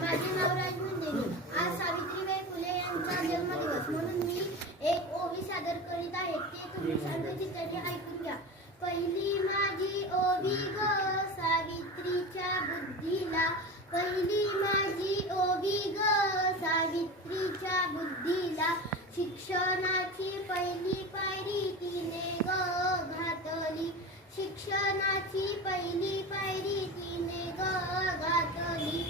माझे नाव राजमन. आज सावित्रीबाई फुले यांचा जन्मदिवस म्हणून मी एक ओवी सादर करीत आहे. ते तुम्ही सर्वची तरी ऐकून घ्या. पहिली माझी ओवी ग सावित्रीच्या बुद्धीला, पहिली माझी ओवी ग सावित्रीच्या बुद्धीला. शिक्षणाची पहिली पायरी तिने ग घातली, शिक्षणाची पहिली पायरी तिने ग घातली.